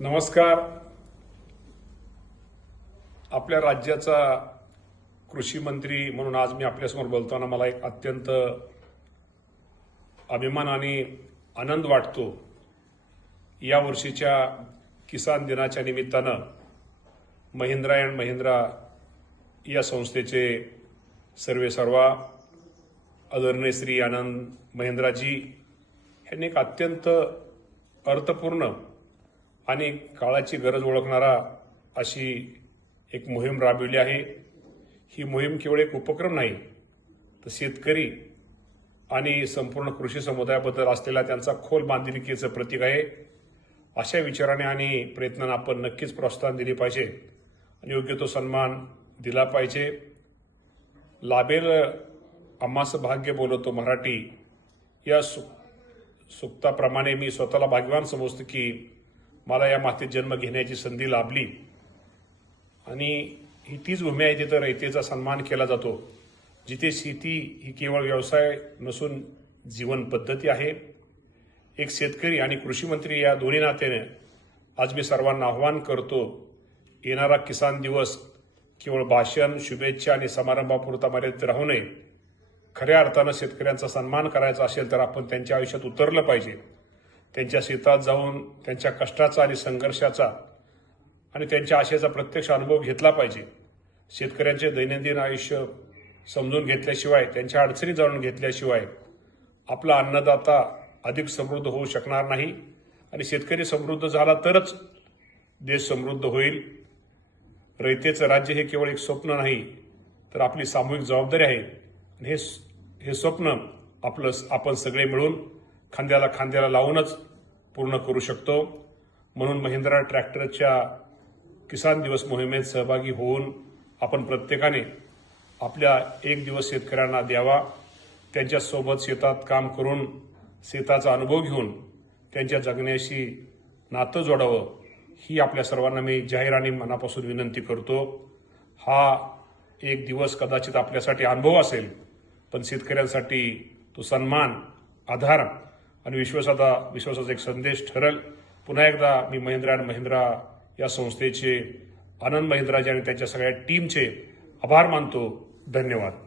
नमस्कार. आपल्या राज्याचा कृषी मंत्री म्हणून आज मी आपल्यासमोर बोलताना मला एक अत्यंत अभिमान आणि आनंद वाटतो. या वर्षीच्या किसान दिनाच्या निमित्तानं महिंद्रा अँड महिंद्रा या संस्थेचे सर्वेसर्वा आदरणीय श्री आनंद महिंद्राजी यांनी एक अत्यंत अर्थपूर्ण आणि काळाची गरज ओळखणारा अशी एक मोहीम राबविली आहे. ही मोहीम केवळ एक उपक्रम नाही, तर शेतकरी आणि संपूर्ण कृषी समुदायाबद्दल असलेला त्यांचा खोल बांधिलकीचं प्रतीक आहे. अशा विचाराने आणि प्रयत्नांना आपण नक्कीच प्रोत्साहन दिले पाहिजे आणि योग्य तो सन्मान दिला पाहिजे. लाभेल आम्हास भाग्य बोलतो मराठी या सुक्ताप्रमाणे मी स्वतःला भाग्यवान समजतो की मला या मातीत जन्म घेण्याची संधी लाभली आणि ही तीच भूमी आहे जिथे रयतेचा सन्मान केला जातो, जिथे शेती ही केवळ व्यवसाय नसून जीवन पद्धती आहे. एक शेतकरी आणि कृषी मंत्री या दोन्ही नात्याने आज मी सर्वांना आव्हान करतो, येणारा किसान दिवस केवळ भाषण, शुभेच्छा आणि समारंभापुरता मर्यादित राहू नये. खऱ्या अर्थानं शेतकऱ्यांचा सन्मान करायचा असेल तर आपण त्यांच्या आयुष्यात उतरलं पाहिजे. त्यांच्या शेतात जाऊन त्यांच्या कष्टाचा आणि संघर्षाचा आणि त्यांच्या आशेचा प्रत्यक्ष अनुभव घेतला पाहिजे. शेतकऱ्यांचे दैनंदिन आयुष्य समजून घेतल्याशिवाय, त्यांच्या अडचणी जाणून घेतल्याशिवाय आपला अन्नदाता अधिक समृद्ध होऊ शकणार नाही आणि शेतकरी समृद्ध झाला तरच देश समृद्ध होईल. रयतेचं राज्य हे केवळ एक स्वप्न नाही, तर आपली सामूहिक जबाबदारी आहे. हे स्वप्न आपण सगळे मिळून खांद्याला खांद्याला लावूनच पूर्ण करू शकतो. म्हणून महिंद्रा ट्रॅक्टरच्या किसान दिवस मोहिमेत सहभागी होऊन आपण प्रत्येकाने आपल्या एक दिवस शेतकऱ्यांना द्यावा. त्यांच्यासोबत शेतात काम करून शेताचा अनुभव घेऊन त्यांच्या जगण्याशी नातं जोडावं, ही आपल्या सर्वांना मी जाहीर आणि मनापासून विनंती करतो. हा एक दिवस कदाचित आपल्यासाठी अनुभव असेल, पण शेतकऱ्यांसाठी तो सन्मान, आधार आणि विश्वासाचा एक संदेश ठरेल. पुन्हा एकदा मी महिंद्रा अँड महिंद्रा या संस्थेचे आनंद महिंद्राजी आणि त्यांच्या सगळ्या टीमचे आभार मानतो. धन्यवाद.